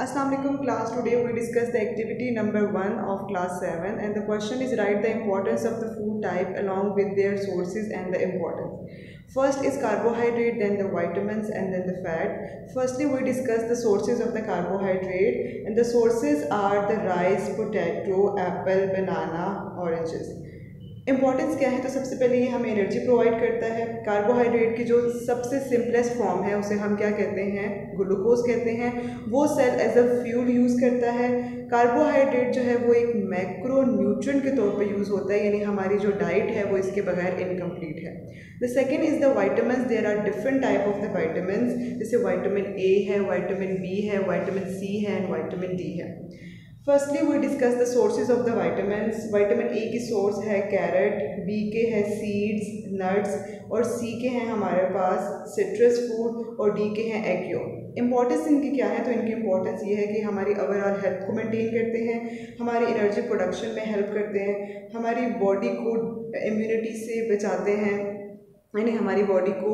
Assalamualaikum class. Today we discuss the activity number 1 of class 7 and the question is write the importance of the food type along with their sources and the importance. First is carbohydrate, then the vitamins and then the fat. Firstly we discuss the sources of the carbohydrate and the sources are the rice, potato, apple, banana, oranges. Importance क्या है तो सबसे पहले ये हमें energy provide करता है। Carbohydrate की जो सबसे सिंपलेस्ट फॉर्म है उसे हम क्या कहते हैं, ग्लूकोज कहते हैं। वो cell as a fuel use करता है। कार्बोहाइड्रेट जो है वो एक मैक्रो न्यूट्रिएंट के तौर पे यूज़ होता है, यानी हमारी जो डाइट है वो इसके बगैर इनकम्प्लीट है। The second is the vitamins. There are different type of the vitamins, जैसे वाइटामिन ए है, वाइटामिन बी है, वाइटामिन सी है एंड वाइटामिन डी है। Firstly we discuss the sources of the vitamins. Vitamin A की source है carat, B के है seeds, nuts और सी के हैं हमारे पास सिट्रस फूड और डी के हैं एग योक। इंपॉर्टेंस इनकी क्या है तो इनकी इंपॉर्टेंस ये है कि हमारी ओवरऑल हेल्थ को मेंटेन करते हैं, हमारी एनर्जी प्रोडक्शन में हेल्प करते हैं, हमारी बॉडी को इम्यूनिटी से बचाते हैं, यानी हमारी बॉडी को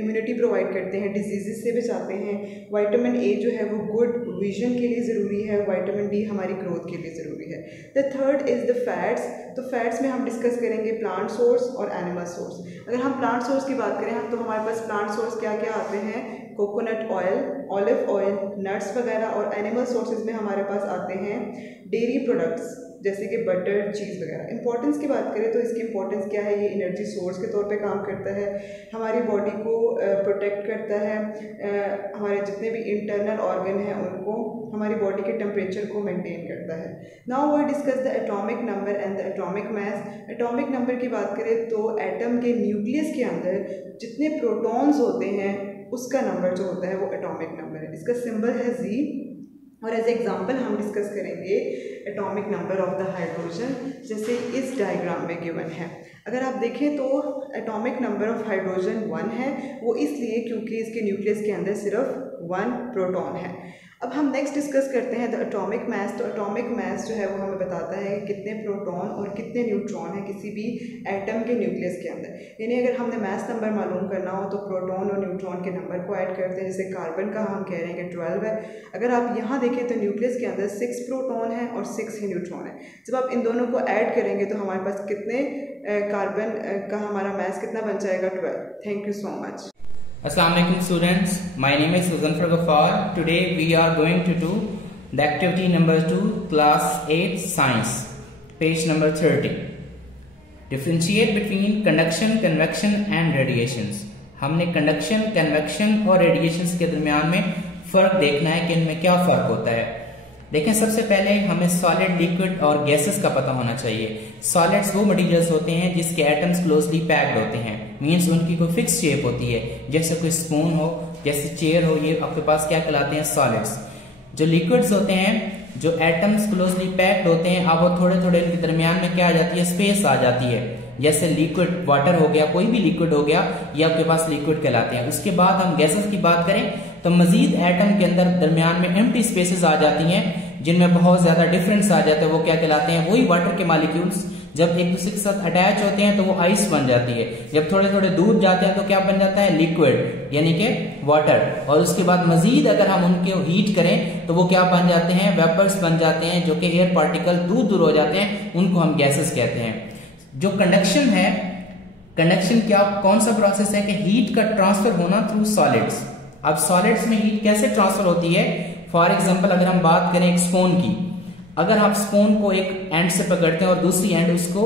इम्यूनिटी प्रोवाइड करते हैं, डिजीज़ से बचाते हैं। वाइटामिन ए जो है वो गुड विजन के लिए ज़रूरी है, वाइटामिन डी हमारी ग्रोथ के लिए ज़रूरी है। The third is the fats. तो फैट्स में हम डिस्कस करेंगे प्लांट सोर्स और एनिमल सोर्स। अगर हम प्लांट सोर्स की बात करें तो हमारे पास प्लांट सोर्स क्या क्या आते हैं, coconut oil, olive oil, nuts वगैरह, और एनिमल सोर्सेज में हमारे पास आते हैं डेयरी प्रोडक्ट्स जैसे कि बटर, चीज़ वगैरह। इंपॉर्टेंस की बात करें तो इसकी इंपॉर्टेंस क्या है, ये एनर्जी सोर्स के तौर पे काम करता है, हमारी बॉडी को प्रोटेक्ट करता है, हमारे जितने भी इंटरनल ऑर्गन हैं उनको, हमारी बॉडी के टेम्परेचर को मेंटेन करता है। Now we discuss the atomic number and the atomic mass. Atomic number की बात करें तो एटम के न्यूक्लियस के अंदर जितने प्रोटॉन्स होते हैं उसका नंबर जो होता है वो एटॉमिक नंबर है। इसका सिंबल है जी, और एज एग्जाम्पल हम डिस्कस करेंगे atomic number of the hydrogen, जैसे इस डायग्राम में गिवन है। अगर आप देखें तो एटॉमिक नंबर ऑफ हाइड्रोजन 1 है, वो इसलिए क्योंकि इसके न्यूक्लियस के अंदर सिर्फ 1 प्रोटॉन है। अब हम नेक्स्ट डिस्कस करते हैं द एटॉमिक मास। तो एटॉमिक मास जो है वो हमें बताता है कितने प्रोटॉन और कितने न्यूट्रॉन हैं किसी भी एटम के न्यूक्लियस के अंदर। यानी अगर हमने मास नंबर मालूम करना हो तो प्रोटॉन और न्यूट्रॉन के नंबर को ऐड करते हैं, जैसे कार्बन का हम कह रहे हैं कि 12 है। अगर आप यहाँ देखें तो न्यूक्लियस के अंदर 6 प्रोटॉन है और 6 ही न्यूट्रॉन है। जब आप इन दोनों को ऐड करेंगे तो हमारे पास कितने कार्बन का हमारा मास कितना बन जाएगा, 12। Thank you so much. Assalamualaikum students, my name is Muzaffer Ghaffar. Today we are going to do the activity number 2 class 8 science, page number 30. Differentiate between conduction, convection and radiations. हमने conduction, convection और radiations के दरमियान में फर्क देखना है कि इनमें क्या फर्क होता है। देखें, सबसे पहले हमें सॉलिड, लिक्विड और गैसेस का पता होना चाहिए। सॉलिड्स वो मटेरियल्स होते हैं जिसके एटम्स क्लोजली पैक्ड होते हैं, मींस उनकी कोई फिक्स शेप होती है, जैसे कोई स्पून हो, जैसे चेयर हो, ये आपके पास क्या कहलाते हैं, सॉलिड्स। जो लिक्विड्स होते हैं, जो एटम्स क्लोजली पैक्ड होते हैं, अब वो थोड़े थोड़े इनके दरमियान में क्या आ जाती है, स्पेस आ जाती है। जैसे लिक्विड वाटर हो गया, कोई भी लिक्विड हो गया, ये आपके पास लिक्विड कहलाते हैं। उसके बाद हम गैसेस की बात करें तो मजीद एटम के अंदर दरमियान में एम्प्टी स्पेसेस आ जाती हैं जिनमें बहुत ज्यादा डिफरेंस आ जाता है, वो क्या कहलाते हैं, वही वाटर के मॉलिक्यूल्स जब एक दूसरे के साथ अटैच होते हैं तो वो आइस बन जाती है। जब थोड़े थोड़े दूर जाते हैं तो क्या बन जाता है, लिक्विड यानी कि वाटर। और उसके बाद मजीद अगर हम उनके हीट करें तो वो क्या बन जाते हैं, वेपर्स बन जाते हैं, जो कि एयर पार्टिकल दूर दूर हो जाते हैं, उनको हम गैसेस कहते हैं। जो कंडक्शन है, कंडक्शन क्या कौन सा प्रोसेस है कि हीट का ट्रांसफर होना थ्रू सॉलिड्स। अब सॉलिड्स में हीट कैसे ट्रांसफर होती है, फॉर एग्जाम्पल अगर हम बात करें एक स्पून की, अगर आप स्पून को एक एंड से पकड़ते हैं और दूसरी एंड उसको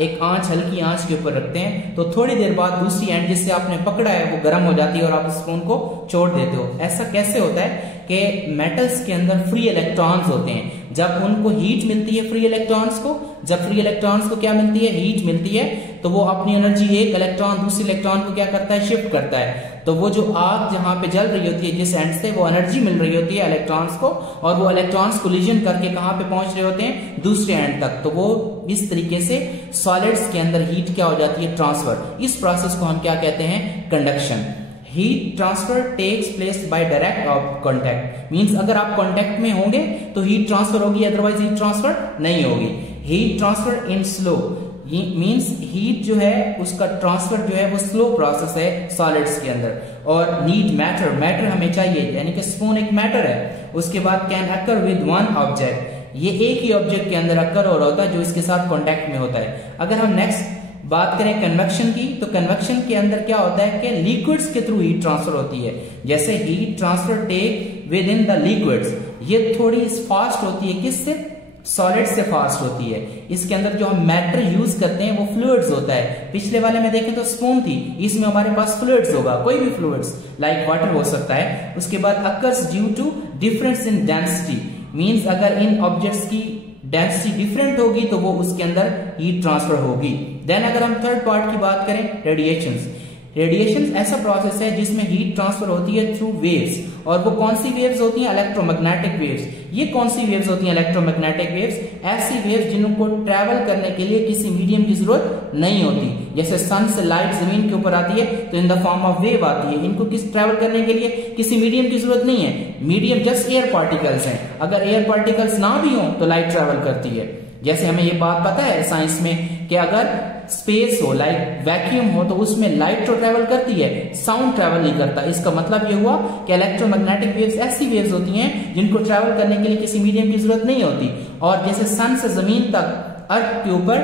एक आंच, हल्की आंच के ऊपर रखते हैं तो थोड़ी देर बाद दूसरी एंड जिससे आपने पकड़ा है वो गर्म हो जाती है और आप स्पून को छोड़ देते हो। ऐसा कैसे होता है कि मेटल्स के अंदर फ्री इलेक्ट्रॉन्स होते हैं, जब उनको हीट मिलती है फ्री इलेक्ट्रॉन्स को, जब फ्री इलेक्ट्रॉन्स को क्या मिलती है, हीट मिलती है, तो वो अपनी एनर्जी एक इलेक्ट्रॉन दूसरे इलेक्ट्रॉन को क्या करता है, शिफ्ट करता है। तो वो जो आग जहां पे जल रही होती है जिस एंड से, वो एनर्जी मिल रही होती है इलेक्ट्रॉन्स को, और वो इलेक्ट्रॉन्स कोलिजन करके कहां पे पहुंच रहे होते हैं, दूसरे एंड तक। तो वो इस तरीके से सॉलिड्स के अंदर हीट क्या हो जाती है, ट्रांसफर। इस प्रोसेस को हम क्या कहते हैं, conduction. Heat transfer takes place by direct contact, means अगर आप कांटेक्ट में होंगे तो हीट ट्रांसफर होगी, अदरवाइज हीट ट्रांसफर नहीं होगी। Heat transfer in slow, means heat जो है उसका ट्रांसफर जो है वो स्लो प्रोसेस है सॉलिड्स के अंदर। और नीड मैटर, मैटर हमें चाहिए, यानी कि स्पून एक मैटर है, उसके बाद can occur with one object, ये एक ही ऑब्जेक्ट के अंदर अकर हो रहा होता है जो इसके साथ कॉन्टेक्ट में होता है। अगर हम नेक्स्ट बात करें कन्वेक्शन की, तो कन्वेक्शन के अंदर क्या होता है कि लिक्विड्स के थ्रू हीट ट्रांसफर होती है। जैसे heat transfer take within the liquids, ये थोड़ी फास्ट होती है, किससे? सॉलिड से फास्ट होती है। इसके अंदर जो हम मैटर यूज करते हैं वो फ्लूइड्स होता है। पिछले वाले में देखें तो स्पून थी, इसमें हमारे पास फ्लूइड्स होगा, कोई भी फ्लूइड्स लाइक वाटर हो सकता है। उसके बाद occurs due to difference in density, means अगर इन ऑब्जेक्ट्स की डेंसिटी डिफरेंट होगी तो वो उसके अंदर हीट ट्रांसफर होगी। देन अगर हम थर्ड पार्ट की बात करें, रेडिएशंस। रेडिएशन ऐसा प्रोसेस है जिसमें हीट ट्रांसफर होती है थ्रू वेव्स, और वो कौन सी वेव्स होती हैं? Electromagnetic waves. ये कौन सी वेव्स होती हैं? इलेक्ट्रोमैग्नेटिक वेव्स, ऐसी वेव्स जिनको ट्रैवल करने के लिए किसी मीडियम की जरूरत नहीं होती। जैसे सन से लाइट जमीन के ऊपर आती है तो in the form of wave आती है, इनको किस ट्रैवल करने के लिए किसी मीडियम की जरूरत नहीं है। मीडियम जस्ट एयर पार्टिकल्स हैं, अगर एयर पार्टिकल्स ना भी हो तो लाइट ट्रैवल करती है। जैसे हमें ये बात पता है साइंस में कि अगर स्पेस हो, लाइक वैक्यूम हो, तो उसमें लाइट तो ट्रैवल करती है, साउंड ट्रैवल नहीं करता। इसका मतलब ये हुआ कि इलेक्ट्रोमैग्नेटिक वेव्स ऐसी वेव्स होती हैं जिनको ट्रैवल करने के लिए किसी मीडियम की जरूरत नहीं होती। और जैसे सन से जमीन तक अर्थ के ऊपर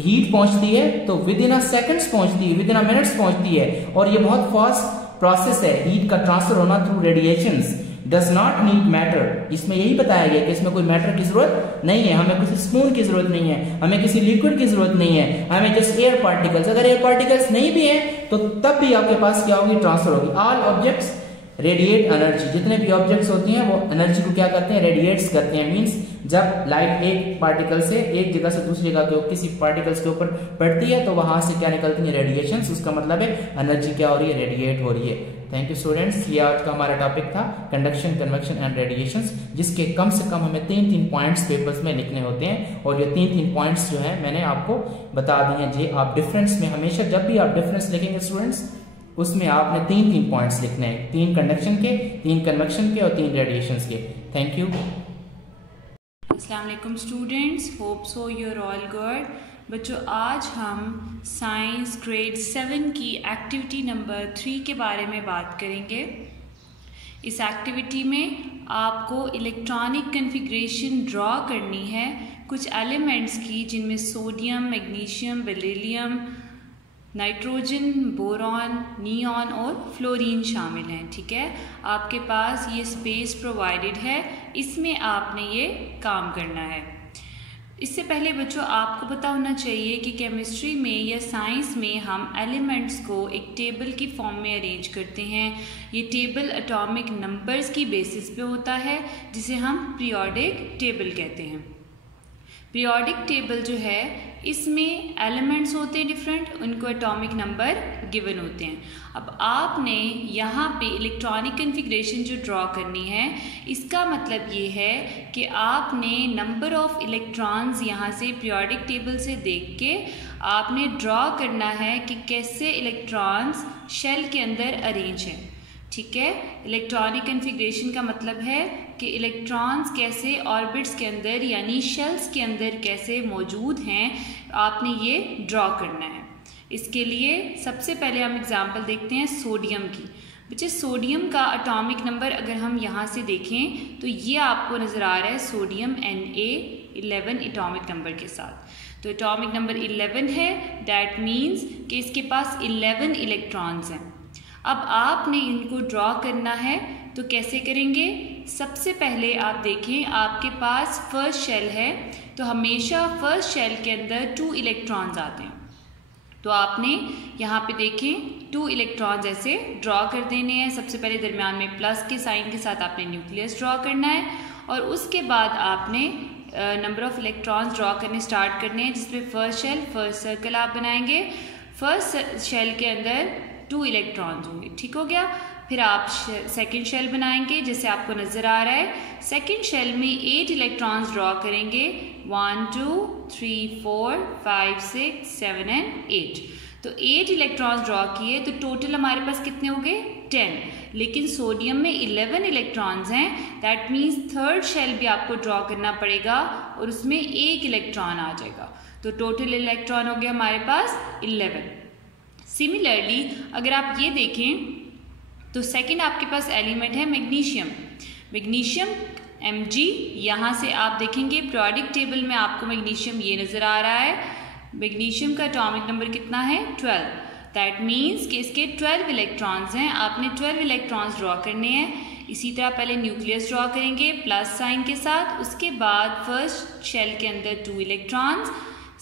हीट पहुंचती है तो विद इन अ सेकंड्स पहुंचती है, विद इन अ मिनट्स पहुंचती है, और ये बहुत फास्ट प्रोसेस है हीट का ट्रांसफर होना through radiations. Does not need matter, इसमें यही बताया गया कि इसमें कोई मैटर की जरूरत नहीं है, हमें किसी स्पून की जरूरत नहीं है, हमें किसी लिक्विड की जरूरत नहीं है, हमें जस्ट एयर पार्टिकल्स। अगर एयर पार्टिकल्स नहीं भी है तो तब भी आपके पास क्या होगी? ट्रांसफर होगी। ऑल ऑब्जेक्ट्स रेडिएट एनर्जी, जितने भी ऑब्जेक्ट्स होती हैं वो एनर्जी को क्या करते हैं? रेडिएट्स करते हैं। मींस जब लाइट एक पार्टिकल से एक जगह से दूसरी जगह के किसी पार्टिकल्स के ऊपर पड़ती है तो वहां से क्या निकलती है? रेडिएशंस। उसका मतलब है एनर्जी क्या हो रही है? रेडिएट हो रही है। थैंक यू स्टूडेंट्स, ये आज का हमारा टॉपिक था कंडक्शन, कन्वेक्शन एंड रेडिएशंस, जिसके कम से कम हमें 3 पॉइंट्स पेपर्स में लिखने होते हैं, और ये 3 पॉइंट्स जो है मैंने आपको बता दिए हैं। जी आप डिफरेंस में हमेशा जब भी आप डिफरेंस लिखेंगे स्टूडेंट्स, उसमें आपने 3 पॉइंट्स लिखने हैं, 3 कंडक्शन के, 3 कन्वेक्शन के और 3 रेडिएशंस के। Thank you. अस्सलाम वालेकुम students, hope so you are all good. बच्चों, आज हम साइंस ग्रेड 7 की एक्टिविटी नंबर 3 के बारे में बात करेंगे। इस एक्टिविटी में आपको इलेक्ट्रॉनिक कन्फिग्रेशन ड्रॉ करनी है कुछ एलिमेंट्स की, जिनमें sodium, magnesium, beryllium, nitrogen, boron, neon और फ्लोरीन शामिल हैं। ठीक है, आपके पास ये स्पेस प्रोवाइडेड है, इसमें आपने ये काम करना है। इससे पहले बच्चों आपको पता होना चाहिए कि केमिस्ट्री में या साइंस में हम एलिमेंट्स को एक टेबल की फॉर्म में अरेंज करते हैं। ये टेबल एटॉमिक नंबर्स की बेसिस पे होता है, जिसे हम पीरियोडिक टेबल कहते हैं। पीरियोडिक टेबल जो है इसमें एलिमेंट्स होते हैं डिफरेंट, उनको एटॉमिक नंबर गिवन होते हैं। अब आपने यहाँ पे इलेक्ट्रॉनिक कन्फिग्रेशन जो ड्रॉ करनी है, इसका मतलब ये है कि आपने नंबर ऑफ इलेक्ट्रॉन्स यहाँ से पीरियोडिक टेबल से देख के आपने ड्रॉ करना है कि कैसे इलेक्ट्रॉन्स शेल के अंदर अरेंज हैं। ठीक है, इलेक्ट्रॉनिक कन्फिग्रेशन का मतलब है कि इलेक्ट्रॉन्स कैसे ऑर्बिट्स के अंदर यानी शेल्स के अंदर कैसे मौजूद हैं, आपने ये ड्रॉ करना है। इसके लिए सबसे पहले हम एग्जांपल देखते हैं सोडियम की। बच्चे, सोडियम का एटॉमिक नंबर अगर हम यहाँ से देखें तो ये आपको नज़र आ रहा है सोडियम Na11 एटॉमिक नंबर के साथ। तो एटॉमिक नंबर 11 है, दैट मीन्स कि इसके पास 11 इलेक्ट्रॉन्स हैं। अब आपने इनको ड्रॉ करना है, तो कैसे करेंगे? सबसे पहले आप देखें, आपके पास फर्स्ट शेल है, तो हमेशा फर्स्ट शेल के अंदर 2 इलेक्ट्रॉन्स आते हैं। तो आपने यहाँ पे देखें 2 इलेक्ट्रॉन्स ऐसे ड्रॉ कर देने हैं। सबसे पहले दरमियान में प्लस के साइन के साथ आपने न्यूक्लियस ड्रॉ करना है, और उसके बाद आपने नंबर ऑफ इलेक्ट्रॉन्स ड्रॉ करने स्टार्ट करने हैं, जिसमें फर्स्ट शेल, फर्स्ट सर्कल आप बनाएंगे। फर्स्ट शेल के अंदर 2 इलेक्ट्रॉन्स होंगे। ठीक हो गया। फिर आप सेकंड शेल बनाएंगे, जैसे आपको नज़र आ रहा है। सेकंड शेल में 8 इलेक्ट्रॉन्स ड्रॉ करेंगे, 1 2 3 4 5 6 7 एंड 8। तो 8 इलेक्ट्रॉन्स ड्रॉ किए, तो टोटल हमारे पास कितने हो गए? 10। लेकिन सोडियम में 11 इलेक्ट्रॉन्स हैं, दैट मीन्स थर्ड शेल भी आपको ड्रॉ करना पड़ेगा और उसमें 1 इलेक्ट्रॉन आ जाएगा। तो टोटल इलेक्ट्रॉन हो गया हमारे पास 11। सिमिलरली अगर आप ये देखें तो सेकंड आपके पास एलिमेंट है मैग्नीशियम। मैग्नीशियम Mg, यहाँ से आप देखेंगे पीरियोडिक टेबल में आपको मैग्नीशियम ये नज़र आ रहा है। मैग्नीशियम का एटॉमिक नंबर कितना है 12। दैट मीन्स कि इसके 12 इलेक्ट्रॉन्स हैं। आपने 12 इलेक्ट्रॉन्स ड्रॉ करने हैं। इसी तरह पहले न्यूक्लियस ड्रॉ करेंगे प्लस साइन के साथ। उसके बाद फर्स्ट शेल के अंदर 2 इलेक्ट्रॉन्स,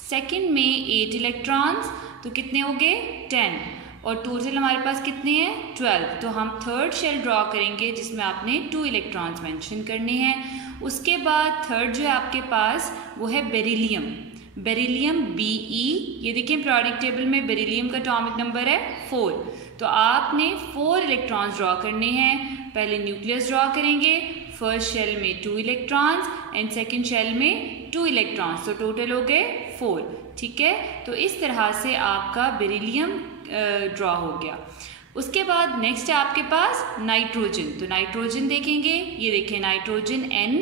सेकेंड में 8 इलेक्ट्रॉन्स, तो कितने हो गए 10, और टोटल हमारे पास कितने हैं 12। तो हम थर्ड शेल ड्रॉ करेंगे जिसमें आपने 2 इलेक्ट्रॉन्स मेंशन करने हैं। उसके बाद थर्ड जो है आपके पास वो है बेरिलियम, बेरिलियम Be। ये देखें पीरियोडिक टेबल में बेरिलियम का एटॉमिक नंबर है 4। तो आपने 4 इलेक्ट्रॉन्स ड्रॉ करने हैं। पहले न्यूक्लियस ड्रॉ करेंगे, फर्स्ट शेल में 2 इलेक्ट्रॉन्स एंड सेकेंड शेल में 2 इलेक्ट्रॉन्स, तो टोटल हो गए 4। ठीक है, तो इस तरह से आपका बेरिलियम ड्रॉ हो गया। उसके बाद नेक्स्ट है आपके पास नाइट्रोजन। तो नाइट्रोजन देखेंगे, ये देखें नाइट्रोजन N,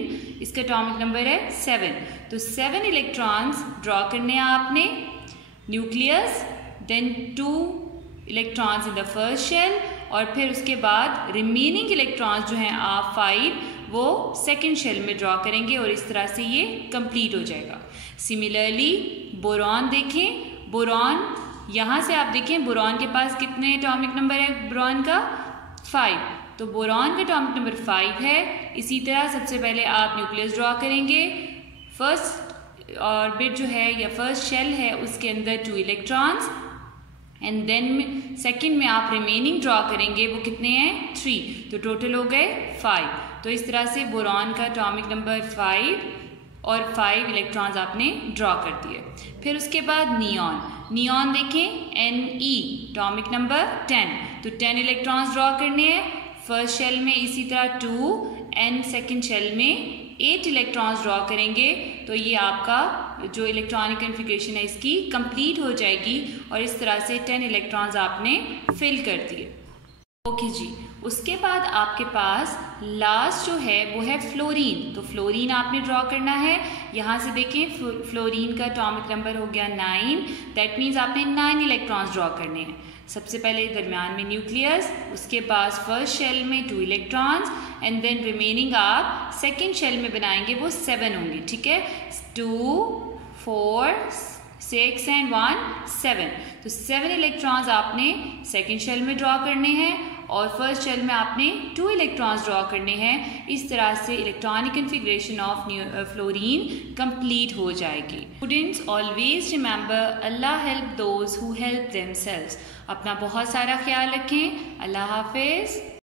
इसका एटॉमिक नंबर है 7। तो 7 इलेक्ट्रॉन्स ड्रॉ करने हैं आपने। Nucleus, then 2 electrons in the first shell, और फिर उसके बाद रिमेनिंग इलेक्ट्रॉन्स जो हैं आप 5 वो सेकेंड शेल में ड्रॉ करेंगे, और इस तरह से ये कंप्लीट हो जाएगा। सिमिलरली बोरॉन देखें, बोरॉन यहाँ से आप देखें बोरॉन के पास कितने एटॉमिक नंबर है बोरॉन का 5, तो बोरॉन का एटॉमिक नंबर 5 है। इसी तरह सबसे पहले आप न्यूक्लियस ड्रॉ करेंगे, फर्स्ट ऑर्बिट जो है या फर्स्ट शेल है उसके अंदर 2 इलेक्ट्रॉन्स, एंड देन सेकेंड में आप रिमेनिंग ड्रॉ करेंगे, वो कितने हैं 3, तो टोटल हो गए 5। तो इस तरह से बोरॉन का एटॉमिक नंबर 5 और 5 इलेक्ट्रॉन्स आपने ड्रॉ कर दिए। फिर उसके बाद नियॉन, नियॉन देखें Ne, एटॉमिक नंबर 10, तो 10 इलेक्ट्रॉन्स ड्रॉ करने हैं। फर्स्ट शेल में इसी तरह 2 एंड सेकेंड शेल में 8 इलेक्ट्रॉन्स ड्रॉ करेंगे, तो ये आपका जो इलेक्ट्रॉनिक कॉन्फ़िगरेशन है इसकी कंप्लीट हो जाएगी, और इस तरह से 10 इलेक्ट्रॉन्स आपने फिल कर दिए। ओके जी, उसके बाद आपके पास लास्ट जो है वो है फ्लोरीन। तो फ्लोरीन आपने ड्रॉ करना है। यहाँ से देखें फ्लोरीन का एटॉमिक नंबर हो गया 9। दैट मीन्स आपने 9 इलेक्ट्रॉन्स ड्रॉ करने हैं। सबसे पहले दरमियान में न्यूक्लियस, उसके बाद फर्स्ट शेल में 2 इलेक्ट्रॉन्स, एंड देन रिमेनिंग आप सेकेंड शेल में बनाएंगे, वो 7 होंगे। ठीक है, 2 4 6 एंड 1 7, तो 7 इलेक्ट्रॉन्स आपने सेकेंड शेल में ड्रॉ करने हैं, और फर्स्ट शेल में आपने 2 इलेक्ट्रॉन्स ड्रॉ करने हैं। इस तरह से electronic configuration of fluorine complete हो जाएगी। Students always remember, Allah help those who help themselves. अपना बहुत सारा ख्याल रखें। अल्लाह हाफिज़।